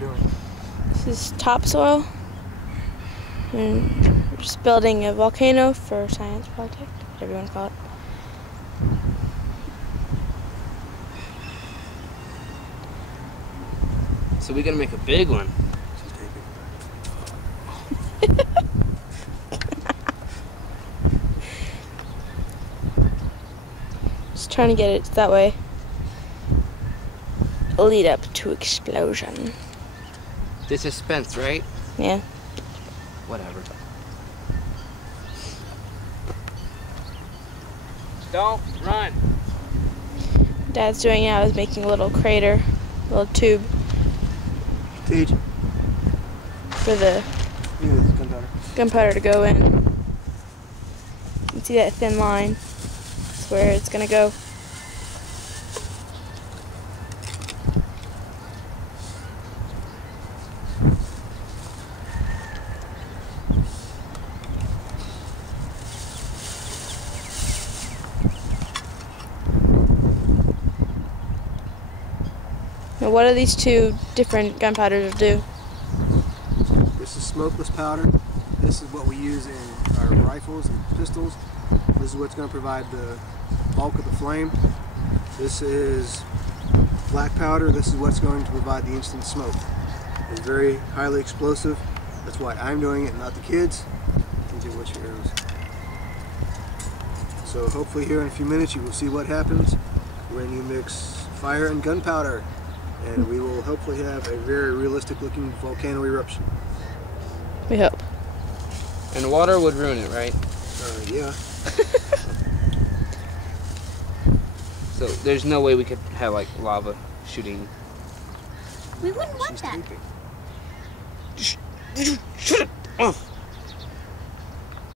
we're doing. This is topsoil. And we're just building a volcano for a science project, whatever you want to call it. So we're gonna make a big one. Just trying to get it that way. Lead up to explosion. This is suspense, right? Yeah. Whatever. Don't run. Dad's doing now is making a little crater, a little tube Teach. for the gunpowder to go in. You can see that thin line. That's where it's gonna go. Now, what do these two different gunpowders do? This is smokeless powder. This is what we use in our rifles and pistols. This is what's going to provide the bulk of the flame. This is black powder. This is what's going to provide the instant smoke. It's very highly explosive. That's why I'm doing it, not the kids. Into which arrows. So hopefully here in a few minutes you will see what happens when you mix fire and gunpowder. And we will hopefully have a very realistic looking volcano eruption. We hope. And water would ruin it, right? Yeah. So there's no way we could have like lava shooting. We wouldn't want She's that. taping. Shut it off.